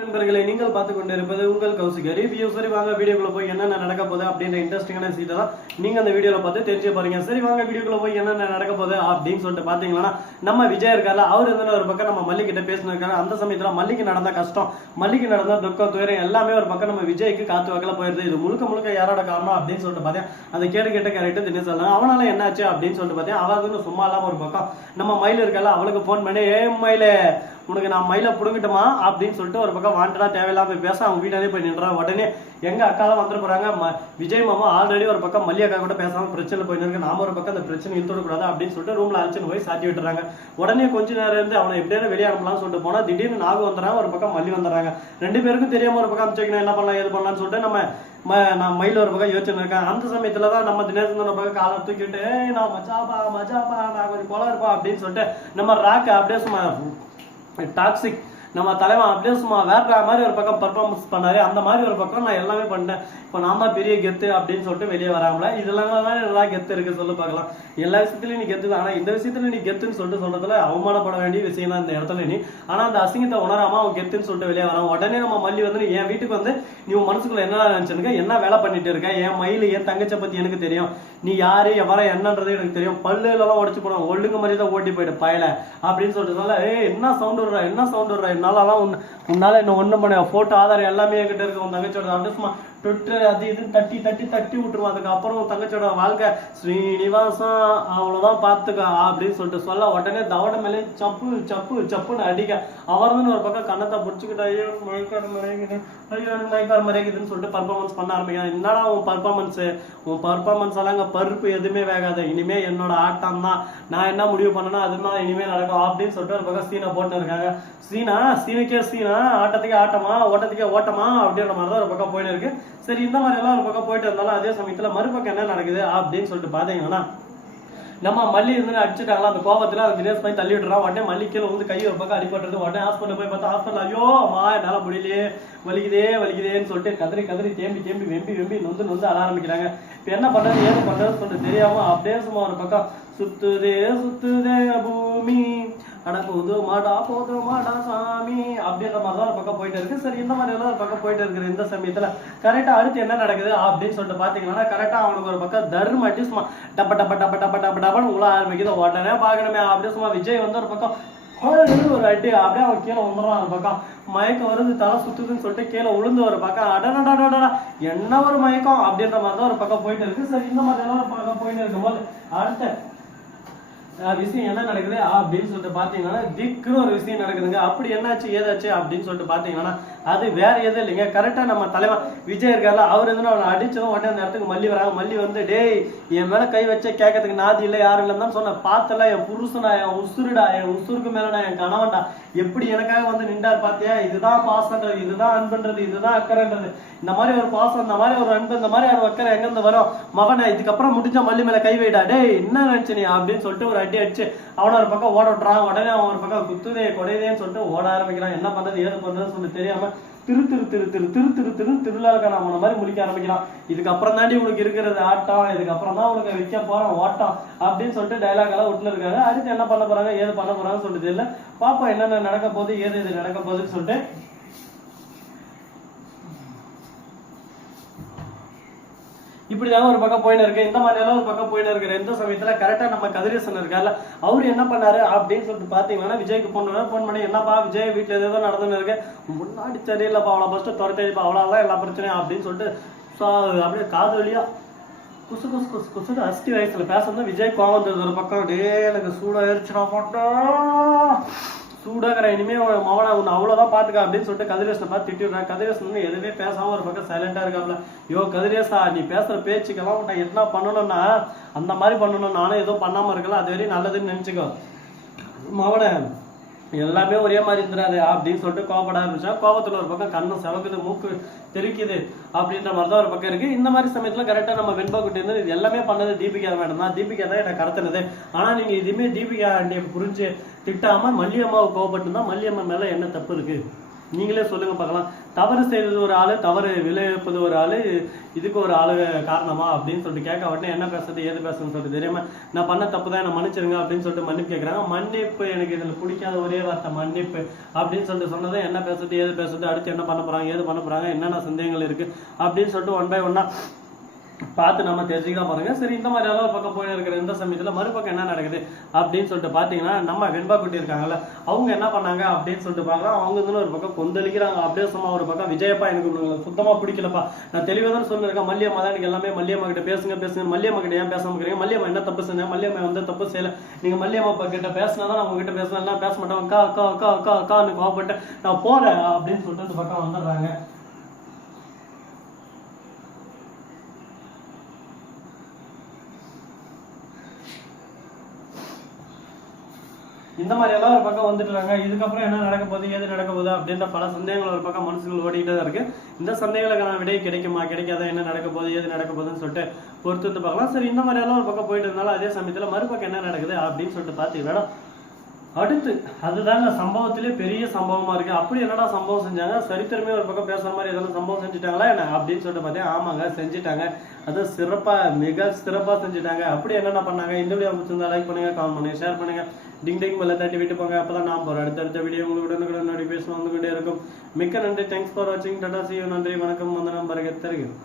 நண்பர்களை நீங்கள் பார்த்து கொண்டிருப்பது உங்கள் கௌசிக் ரிவ்யூ. சரி வாங்க வீடியோக்குள்ள போய் என்னென்ன நடக்க போகுது அப்படின்ற இன்ட்ரெஸ்டிங்கான சீட்டை தான் நீங்க அந்த வீடியோல பார்த்து தெரிஞ்சு பாருங்க. சரி வாங்க வீடியோக்குள்ள போய் என்னென்ன நடக்க போகுது அப்படின்னு சொல்லிட்டு பாத்தீங்கன்னா, நம்ம விஜய் இருக்கால, அவர் இருந்தாலும் ஒரு பக்கம் நம்ம மல்லி கிட்ட பேசினிருக்காங்க. அந்த சமயத்துல மல்லிக்கு நடந்த கஷ்டம், மல்லிக்கு நடந்த துக்கம், துயரம் எல்லாமே ஒரு பக்கம் நம்ம விஜய்க்கு காத்து வாக்கல போயிருது. இது முழுக்க முழுக்க யாரோட காரணம் அப்படின்னு சொல்லிட்டு பார்த்தேன். அந்த கேட்ட கேரக்டர் தினேஷ் சொல்லலாம். அவனால என்ன ஆச்சு அப்படின்னு சொல்லிட்டு பார்த்தேன். அவருக்கு சும்மா இல்லாம ஒரு பக்கம் நம்ம மயில் இருக்கால, அவளுக்கு போன் பண்ணி மயிலே உனக்கு நான் மயில புடுங்கிட்டோமா அப்படின்னு சொல்லிட்டு ஒரு பக்கம் வாண்டடா தேவையில்லாம பேச அவங்க வீட்டாலே போய் நின்றான். உடனே எங்க அக்காலாம் வந்துட போறாங்க. விஜய் மாமா ஆல்ரெடி ஒரு பக்கம் மல்லி அக்கா கூட பேசாம பிரச்சனை போயிட்டு இருக்கு. நாம ஒரு பக்கம் அந்த பிரச்சனை இழுத்துட கூடாது அப்படின்னு சொல்லிட்டு ரூம்ல அழைச்சிட்டு போய் சாத்தி விட்டுறாங்க. உடனே கொஞ்ச நேரம் இருந்து அவனை எப்படியாவது வெளியே அனுப்பலாம்னு சொல்லிட்டு போனா திடீர்னு நாகு வந்துடுறாங்க, ஒரு பக்கம் மல்லி வந்துடுறாங்க. ரெண்டு பேருக்கும் தெரியாம ஒரு பக்கம் அமைச்சிக்கணும், என்ன பண்ணலாம் ஏது பண்ணலாம்னு சொல்லிட்டு நான் மயில ஒரு பக்கம் யோசிச்சுன்னு இருக்கேன். அந்த சமயத்துலதான் நம்ம தினேசன் ஒரு பக்கம் காலை தூக்கிட்டு நான் மச்சாப்பா நான் கொஞ்சம் கொலை இருப்பா அப்படின்னு சொல்லிட்டு நம்ம ராக்க அப்படியே சும்மா டாக்ஸிக் நம்ம தலைவன் அப்படியே சும்மா வேற மாதிரி ஒரு பக்கம் பர்ஃபார்மன்ஸ் பண்ணாரு. அந்த மாதிரி ஒரு பக்கம் நான் எல்லாமே பண்ணிட்டேன். இப்போ நான் தான் பெரிய கெத்து அப்படின்னு சொல்லிட்டு வெளியே வராமல இதெல்லாம் தான் நல்லா கெத்து இருக்கு சொல்ல பார்க்கலாம். எல்லா விஷயத்துலயும் நீ கெத்து, ஆனா இந்த விஷயத்துல நீ கெத்துன்னு சொல்லிட்டு சொல்றதுல அவமானப்பட வேண்டிய விஷயம் தான் இந்த இடத்துல நீ. ஆனா அந்த அசிங்கத்தை உணராம அவன் கெத்துன்னு சொல்லிட்டு வெளியே வரான். உடனே நம்ம மல்லி வந்து என் வீட்டுக்கு வந்து நீ உன் மனசுக்குள்ள என்ன நினைச்சிருக்க, என்ன வேலை பண்ணிட்டு இருக்க, என் மயில் என் தங்கச்சை பத்தி எனக்கு தெரியும், நீ யாரு எவர என்னன்றது எனக்கு தெரியும், பல்லு எல்லாம் உடச்சு போனோம், ஒழுங்கு மாதிரி தான் ஓட்டி போயிட்டு பயல அப்படின்னு சொல்லிட்டு என்ன சவுண்ட் விடுற என்ன சவுண்ட் விடுற, உன்னால என்ன ஒண்ணு பண்ண போட்டோ ஆதாரம் எல்லாமே என்கிட்ட இருக்கு. உன் தங்கச்சியோட அட்ரஸ்மா ட்விட்டர் அது இது தட்டி தட்டி தட்டி விட்டுருவோம். அதுக்கப்புறம் தங்கச்சியோட வாழ்க்கை ஸ்ரீனிவாசம் அவ்வளவுதான் பாத்துக்க அப்படின்னு சொல்லிட்டு சொல்ல உடனே தவட மேலே சப்பு சப்பு சப்புன்னு அடிக்க அவர்னு ஒரு பக்கம் கண்ணத்தை பிடிச்சிக்கிட்டு ஐயோ மயக்கார மறைக்குது, ஐயோ மயக்கார மறைக்குதுன்னு சொல்லிட்டு பர்ஃபார்மன்ஸ் பண்ண ஆரம்பிக்கிறேன். என்னடா உன் பர்ஃபார்மன்ஸ் எல்லாம் பருப்பு எதுவுமே வேகாது, இனிமே என்னோட ஆட்டம் தான், நான் என்ன முடிவு பண்ணனா அதுதான் இனிமே நடக்கும் அப்படின்னு சொல்லிட்டு ஒரு பக்கம் சீனை போட்டு இருக்காங்க. சீனுக்கே சீனா, ஆட்டத்துக்கே ஆட்டமா, ஓட்டத்துக்கே ஓட்டமா அப்படின்ற மாதிரிதான் ஒரு பக்கம் போயிட்டு இருக்கு. சரி இந்த மாதிரி எல்லாம் ஒரு பக்கம் போயிட்டு இருந்தாலும் அதே சமயத்துல மறுபக்கம் என்ன நடக்குது அப்படின்னு சொல்லிட்டு பாத்தீங்கன்னா, நம்ம மல்லி இருந்து அடிச்சுட்டாங்களா, அந்த கோபத்துல அந்த தினேஷ் போய் தள்ளி விட்டுறான். உடனே மல்லி கீழே வந்து கை ஒரு பக்கம் அடிபட்டுறது. உடனே ஹாஸ்பிட்டல் போய் பார்த்தா ஹாஸ்பிட்டல் ஐயோ அம்மா என்னால முடியலையே வலிக்குதேன்னு சொல்லிட்டு கதறி தேம்பி வெம்பி நொந்து அழ ஆரம்பிக்கிறாங்க. இப்ப என்ன பண்றது ஏது பண்றதுன்னு சொல்லிட்டு தெரியாம அப்படியே சும்மா ஒரு பக்கம் சுத்துதே பூமி அடப்போது மாடா சாமி அப்படின்ற மாதிரிதான் ஒரு பக்கம் போயிட்டு இருக்கு. சரி இந்த மாதிரி எல்லாம் ஒரு பக்கம் போயிட்டு இருக்கிற இந்த சமயத்துல கரெக்டா அடுத்து என்ன நடக்குது அப்படின்னு சொல்லிட்டு பாத்தீங்கன்னா, கரெக்டா அவனுக்கு ஒரு பக்கம் தர்ம அடி சும்மா டப்பன்னு உள்ள ஆரம்பிக்குது. உடனே பாக்கணுமே அப்படியே சும்மா விஜய் வந்து ஒரு பக்கம் ஒரு அடி அப்படியே அவன் கீழே வந்துடுறான். ஒரு பக்கம் மயக்கம் வருது, தலை சுத்துதுன்னு சொல்லிட்டு கீழே உளுந்து ஒரு பக்கம் அடடா என்ன ஒரு மயக்கம் அப்படின்ற மாதிரிதான் ஒரு பக்கம் போயிட்டு இருக்கு. சரி இந்த மாதிரி எல்லாம் ஒரு பக்கம் போயிட்டு இருக்கும் போது அடுத்த விஷயம் என்ன நடக்குது அப்படின்னு சொல்லிட்டு பாத்தீங்கன்னா, திக்குன்னு ஒரு விஷயம் நடக்குதுங்க. அப்படி என்னாச்சு ஏதாச்சு அப்படின்னு சொல்லிட்டு பாத்தீங்கன்னா, அது வேற எதுவும் இல்லைங்க. கரெக்டா நம்ம தலைவன் விஜய் இருக்காருல, அவர் வந்து அவனை அடிச்சதும் உடனே அந்த இடத்துக்கு மல்லி வராங்க. மல்லி வந்து டேய் என் மேல கை வச்ச கேட்கறதுக்கு நாதி இல்லை யாரும் இல்லைன்னு தான் சொன்ன, பார்த்தல என் புருஷனா, என் உசுருடா, என் உசுருக்கு மேலடா, என் கணவன்டா, எப்படி எனக்காக வந்து நின்றார் பாத்தியா, இதுதான் பாசம்ன்றது, இதுதான் அன்புன்றது, இதுதான் அக்கறைன்றது. இந்த மாதிரி ஒரு பாசம், இந்த மாதிரி ஒரு அன்பு, இந்த மாதிரி ஒரு அக்கறை எங்க இருந்து வரும் மகனை, இதுக்கப்புறம் முடிஞ்ச மல்லி மேல கை வைடா டேய் என்ன நினைச்சு நீ அப்படின்னு சொல்லிட்டு ஒரு அடி அடிச்சு அவன ஒரு பக்கம் ஓட விட்டுறான். உடனே அவன் ஒரு பக்கம் குத்துதே கொடையதேன்னு சொல்லிட்டு ஓட ஆரம்பிக்கிறான். என்ன பண்றது ஏது பண்றதுன்னு சொல்லி தெரியாம திருவிழாக்கான அவன மாதிரி முடிக்க ஆரம்பிக்கிறான். இதுக்கப்புறம் தாண்டி உனக்கு இருக்கிறது ஆட்டம், இதுக்கப்புறம் தான் உனக்கு வைக்க போறான் ஓட்டம் அப்படின்னு சொல்லிட்டு டைலாக் எல்லாம் விட்டுல இருக்காங்க. அடுத்து என்ன பண்ண போறாங்க ஏது பண்ண போறாங்கன்னு சொல்லிட்டு தெரியல. பாப்பா என்னென்ன நடக்க போகுது ஏது இது நடக்க போகுதுன்னு சொல்லிட்டு இப்படிதான் ஒரு பக்கம் போயின்னு இருக்கு. இந்த மாதிரி எல்லாம் ஒரு பக்கம் போயின்னு இருக்கிற இந்த சமயத்துல கரெக்டா நம்ம கதிரேசன் இருக்காரு, அவரு என்ன பண்ணாரு அப்படின்னு சொல்லிட்டு பாத்தீங்கன்னா, விஜய்க்கு போன் பண்ணி என்னப்பா விஜய் வீட்டுல ஏதோ நடந்துன்னு இருக்கு, முன்னாடி சரியில்லப்பா அவளை ஃபர்ஸ்ட் துரத்தடிப்பா அவ்வளவுதான் எல்லா பிரச்சனையும் அப்படின்னு சொல்லிட்டு அப்படியே காது வழியா குசு அஸ்தி வயசுல பேசுறது விஜய் கோவம் வந்தது ஒரு பக்கம். டே எனக்கு சூடாயிருச்சுனா போட்டோம் சூடாகிற இனிமே மவனை உன்னை அவ்வளவுதான் பாத்துக்க அப்படின்னு சொல்லிட்டு கதிரேசனை பார்த்து திட்டி விடுறாங்க. கதிரேசன் வந்து எதுவுமே பேசாம ஒரு பக்கம் சைலண்டா இருக்காப்ல. யோ கதிரேசா நீ பேசுற பேச்சுக்கெல்லாம் உன்னை என்ன பண்ணணும்னா அந்த மாதிரி பண்ணணும், நானும் ஏதோ பண்ணாம இருக்கலாம், அது வரையும் நல்லதுன்னு நினைச்சுக்கோ, மவனை எல்லாமே ஒரே மாதிரி இருந்துடாது அப்படின்னு சொல்லிட்டு கோவப்பட ஆரம்பிச்சா. கோபத்துல ஒரு பக்கம் கண்ணு செவக்குது, மூக்கு தெரிக்குது அப்படின்ற மாதிரிதான் ஒரு பக்கம் இருக்கு. இந்த மாதிரி சமயத்துல கரெக்டா நம்ம வெண்பா குட்டி இருந்து இது எல்லாமே பண்ணது தீபிகா மேடம் தான், தீபிகா தான் என்ன கடத்தினது. ஆனா நீங்க இதுமே தீபிகா புரிஞ்சு திட்டாம மல்லியம்மாவை கோவப்பட்டு தான் மல்லியம்மா மேல என்ன தப்பு இருக்கு நீங்களே சொல்லுங்க பார்க்கலாம். தவறு செய்தது ஒரு ஆளு, தவறு விளைவிப்பது ஒரு ஆளு, இதுக்கு ஒரு ஆளு காரணமா அப்படின்னு சொல்லிட்டு கேட்க உடனே என்ன பேசுறது ஏது பேசுறதுன்னு சொல்லிட்டு தெரியாம நான் பண்ண தப்பு தான், என்ன மன்னிச்சிருங்க அப்படின்னு சொல்லிட்டு மன்னிப்பு கேட்கறாங்க. மன்னிப்பு எனக்கு இதுல பிடிக்காத ஒரே வார்த்தை மன்னிப்பு அப்படின்னு சொல்லிட்டு சொன்னதை என்ன பேசுறது ஏது பேசுறது, அடுத்து என்ன பண்ண போறாங்க ஏது பண்ண போறாங்க, என்னென்ன சந்தேகங்கள் இருக்கு அப்படின்னு சொல்லிட்டு ஒன் பை ஒன்னா பார்த்து நம்ம தெரிஞ்சுக்கலாம் பாருங்க. சரி, இந்த மாதிரி ஏதாவது பக்கம் போய் இருக்கிற இந்த சமயத்துல மறுபக்கம் என்ன நடக்குது அப்படின்னு சொல்லிட்டு பாத்தீங்கன்னா, நம்ம வெண்பா குட்டி இருக்காங்கல்ல, அவங்க என்ன பண்ணாங்க அப்படின்னு சொல்லிட்டு பாக்கலாம். அவங்க வந்து ஒரு பக்கம் கொந்தளிக்கிறாங்க. அப்படியே சும்மா ஒரு பக்கம் விஜயப்பா எனக்கு சுத்தமா பிடிக்கலப்பா, நான் தெளிவாக தான் சொல்லிருக்கேன், மல்லியம்மா தான் எனக்கு எல்லாமே, மல்லியம்மா கிட்ட பேசுங்க பேசுங்க, மல்லியம்மா கிட்ட ஏன் பேசாம இருக்கிறீங்க, மல்லியம்மா என்ன தப்பு செஞ்சேன், மல்லியம்மா வந்து தப்பு செய்யல, நீங்க மல்லியம்மா கிட்ட பேசினா தான் அவங்க கிட்ட பேசலாம், பேச மாட்டோம், அக்கா அக்கா அக்கா அக்கா அக்கான்னு கோவப்பட்டு நான் போறேன் அப்படின்னு சொல்லிட்டு இந்த பக்கம் வந்துடுறாங்க. இந்த மாதிரி எல்லாம் ஒரு பக்கம் வந்துட்டுறாங்க. இதுக்கப்புறம் என்ன நடக்க போகுது ஏது நடக்க போகுது அப்படின்ற பல சந்தேகங்கள் ஒரு பக்கம் மனசுக்குள்ள ஓடிக்கிட்டே தான் இருக்கு. இந்த சந்தேகங்களுக்கான விடை கிடைக்குமா கிடைக்காதா, என்ன நடக்க போகுது ஏது நடக்க போகுதுன்னு சொல்லிட்டு பொறுத்து பார்க்கலாம். சரி, இந்த மாதிரி எல்லாம் ஒரு பக்கம் போயிட்டு இருந்தாலும் அதே சமயத்துல மறுபக்கம் என்ன நடக்குது அப்படின்னு சொல்லிட்டு பாத்தீங்கன்னா, அடுத்து அதுதாங்க சம்பவத்திலே பெரிய சம்பவமா இருக்கு. அப்படி என்னடா சம்பவம் செஞ்சாங்க, சரித்திரமே ஒரு பக்கம் பேசுற மாதிரி எதனா சம்பவம் செஞ்சுட்டாங்களா என்ன அப்படின்னு சொல்லிட்டு பார்த்தேன். ஆமாங்க, செஞ்சுட்டாங்க. அது சிறப்பா மிக சிறப்பா செஞ்சுட்டாங்க. அப்படி என்னென்ன பண்ணாங்க, இந்த வீடியோ பிடிச்சிருந்தா லைக் பண்ணுங்க, கமெண்ட் பண்ணுங்க, ஷேர் பண்ணுங்க, டிங் டிங் பெல்ல தட்டி விட்டு போங்க. அப்பதான் நான் போறேன் அடுத்தடுத்த வீடியோ உங்களுக்கு உடனுக்குடன் நோட்டிஃபிகேஷன் வந்து கொண்டே இருக்கும். மிக்க நன்றி. தேங்க்ஸ் ஃபார் வாட்சிங். Tata, see you. நன்றி, வணக்கம், வந்தனம், பரகத் தருகிறேன்.